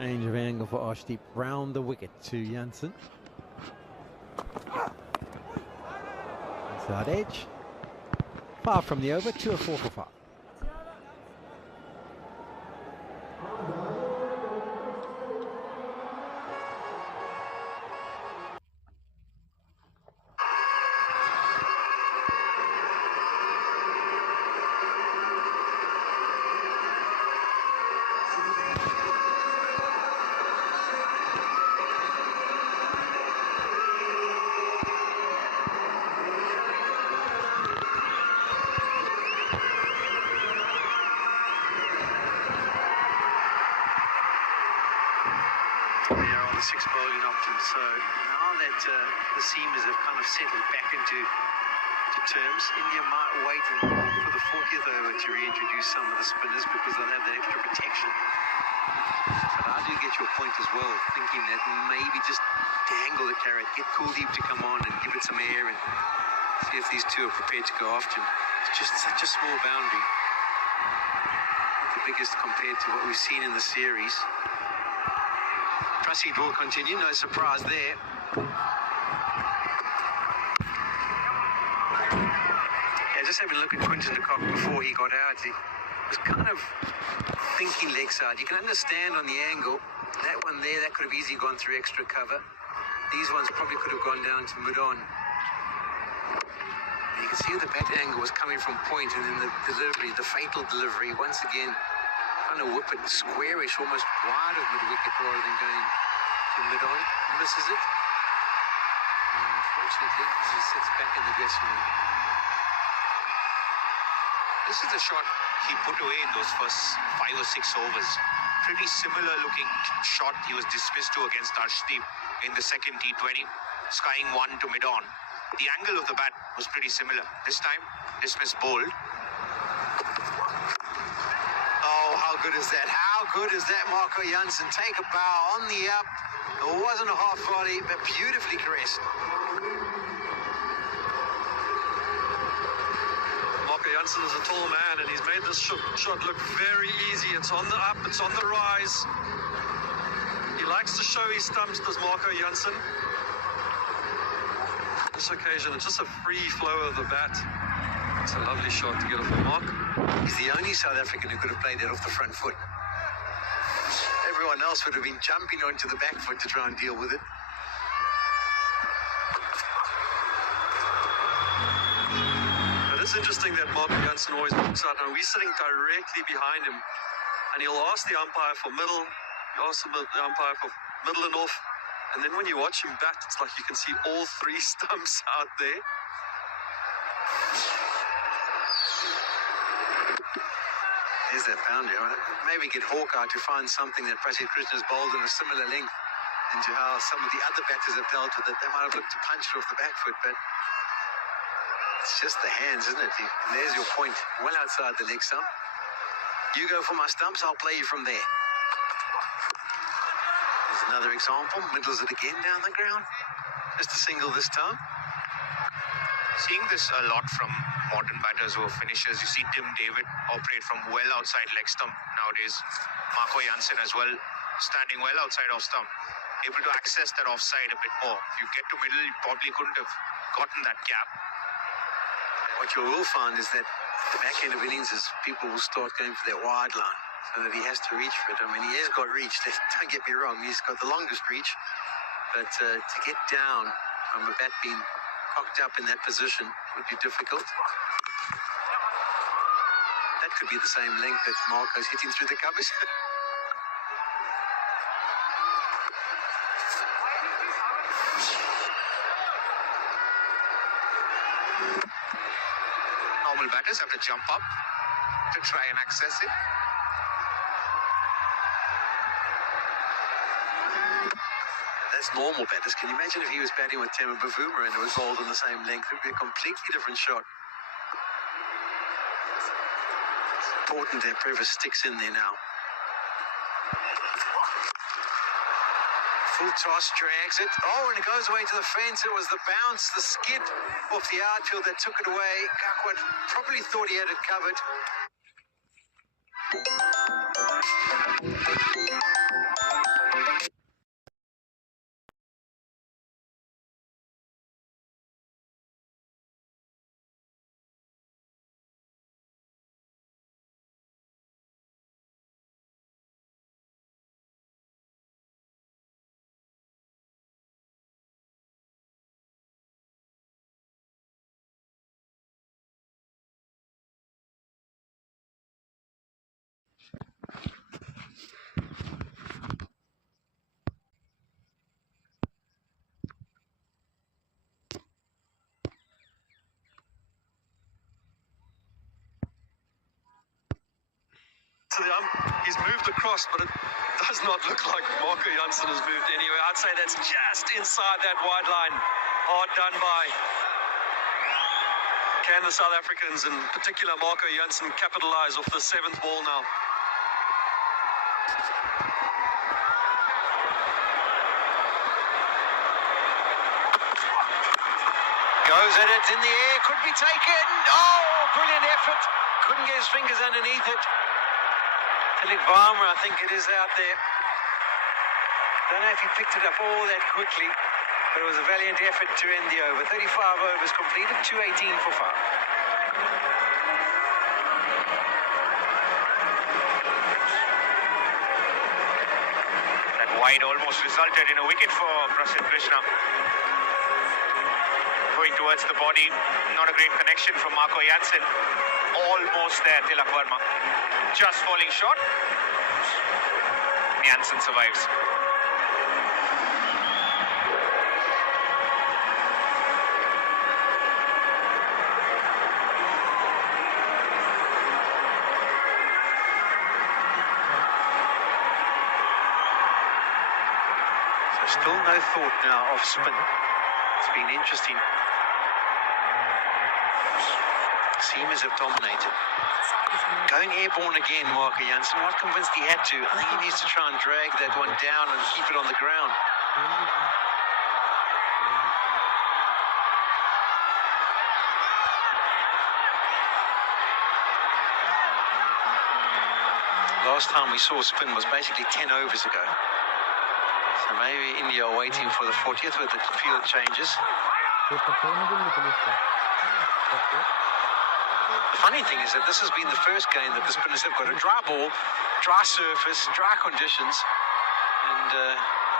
Range of angle for Arshdeep round the wicket to Jansen. Inside edge. Far from the over, 2 or 4 for 5. Six bowling options. So now that the seamers have kind of settled back into terms, India might wait for the 40th over to reintroduce some of the spinners because they'll have that extra protection. But I do get your point as well, thinking that maybe just dangle the carrot, get Kuldeep to come on and give it some air and see if these two are prepared to go after him. It's just such a small boundary. Not the biggest compared to what we've seen in the series. Proceed will continue, no surprise there. Yeah, just having a look at Quinton de Kock before he got out, he was kind of thinking leg side. You can understand on the angle, that one there, that could have easily gone through extra cover. These ones probably could have gone down to mid-on. You can see the bat angle was coming from point, and then the delivery, the fatal delivery, once again, trying to whip it squarish, almost wide of mid-wicket rather than going to mid-on. Misses it. And unfortunately, he sits back in the dressing room. This is the shot he put away in those first 5 or 6 overs. Pretty similar looking shot he was dismissed to against Arshdeep in the second T20, skying 1 to mid-on. The angle of the bat was pretty similar. This time, dismissed bowled. How good is that? How good is that, Marco Jansen? Take a bow on the up. It wasn't a half volley, but beautifully caressed. Marco Jansen is a tall man, and he's made this shot look very easy. It's on the up, it's on the rise. He likes to show his stumps, does Marco Jansen. This occasion, it's just a free flow of the bat. It's a lovely shot to get off the mark. He's the only South African who could have played that off the front foot. Everyone else would have been jumping onto the back foot to try and deal with it. It is interesting that Marco Jansen always walks out. Now we're sitting directly behind him, and he'll ask the umpire for middle, he'll ask the umpire for middle and off, and then when you watch him bat, it's like you can see all 3 stumps out there. There's that boundary. Maybe get Hawkeye to find something that Prasid Krishna's bowled in a similar length into how some of the other batters have dealt with it. They might have looked to punch it off the back foot, but it's just the hands, isn't it? And there's your point, well outside the leg stump. You go for my stumps, I'll play you from there. There's another example. Middles it again down the ground. Just a single this time. Seeing this a lot from modern batters who are finishers. You see Tim David operate from well outside leg stump nowadays. Marco Jansen as well, standing well outside off stump. Able to access that offside a bit more. If you get to middle, you probably couldn't have gotten that gap. What you will find is that the back end of innings is people will start going for that wide line so that he has to reach for it. I mean, he has got reach. Don't get me wrong, he's got the longest reach. But to get down from a bat being cocked up in that position would be difficult. That could be the same length that Marco's hitting through the covers. Normal batters have to jump up to try and access it. That's normal batters. Can you imagine if he was batting with Tema Bavuma and it was bowled on the same length? It would be a completely different shot. Important that Previs sticks in there now. Full toss, drags it. Oh, and it goes away to the fence. It was the bounce, the skid off the outfield that took it away. Gakwat probably thought he had it covered. moved across, but it does not look like Marco Jansen has moved anywhere. I'd say that's just inside that wide line. Hard done by. Can the South Africans, in particular Marco Jansen, capitalize off the 7th ball now? Goes at it in the air, could be taken. Oh, brilliant effort. Couldn't get his fingers underneath it. Tilak Varma, I think it is out there. Don't know if he picked it up all that quickly, but it was a valiant effort to end the over. 35 overs completed, 218 for 5. That wide almost resulted in a wicket for Prasidh Krishna. Going towards the body, not a great connection from Marco Jansen. Almost there, Tilak Varma. Just falling short. Jansen survives. So still no thought now of spin. It's been interesting. Seamers have dominated. Going airborne again, Marco Jansen. Not convinced he had to. I think he needs to try and drag that one down and keep it on the ground. Last time we saw spin was basically 10 overs ago. So maybe India are waiting for the 40th with the field changes. The funny thing is that this has been the first game that the spinners have got a dry ball, dry surface, dry conditions. And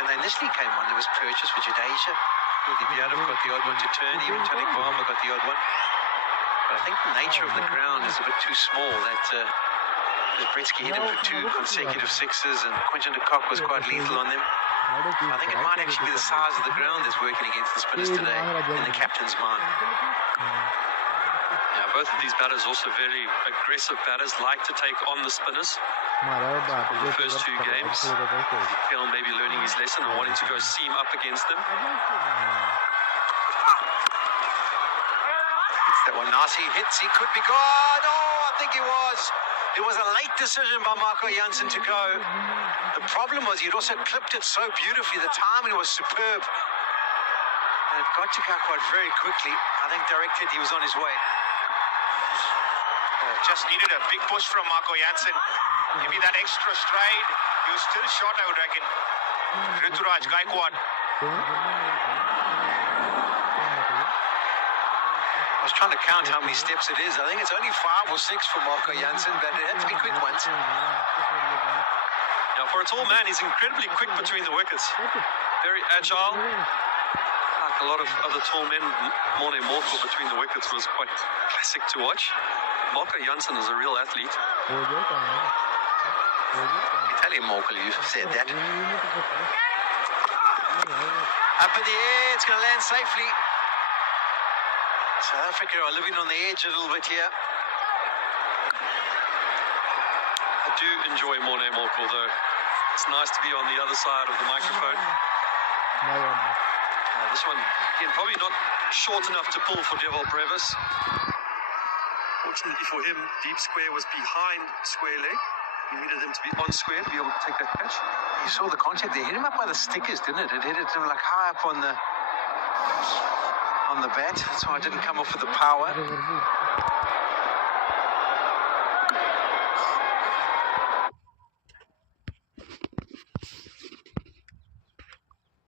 when they initially came on, there was purchase for Jadeja. Kuldeep Yadav got the odd one to turn, even Tilak Varma got the odd one. But I think the nature of the ground is a bit too small. That Britsky hit him for 2 consecutive sixes, and Quinton de Kock was quite lethal on them. I think it might actually be the size of the ground that's working against the spinners today in the captain's mind. Yeah, both of these batters also very aggressive batters, like to take on the spinners. In the first 2 games, Phil may be learning his lesson and wanting to go seam up against them. It's that one. Nasi hits, he could be gone. Oh, I think he was. It was a late decision by Marco Jansen to go. The problem was he'd also clipped it so beautifully. The timing was superb. And it got to Kakwat very quickly. I think direct hit, he was on his way. Just needed a big push from Marco Jansen. Maybe that extra stride. He was still short, I would reckon. Rituraj Gaikwad. I was trying to count how many steps it is. I think it's only 5 or 6 for Marco Jansen, but it had to be quick ones. Now, for a tall man, he's incredibly quick between the wickets. Very agile. Like a lot of other tall men, Morne Morkel between the wickets was quite classic to watch. Marco Jansen is a real athlete. Italian Morkel, you said that. Up in the air, it's going to land safely. South Africa are living on the edge a little bit here. I do enjoy Morne Morkel, though. It's nice to be on the other side of the microphone. This one, again, probably not short enough to pull for Deval Brevis. Fortunately for him, deep square was behind square leg. He needed him to be on square to be able to take that catch. You saw the contact. They hit him up by the stickers, didn't it? It hit him like high up on the bat. That's why it didn't come off with the power.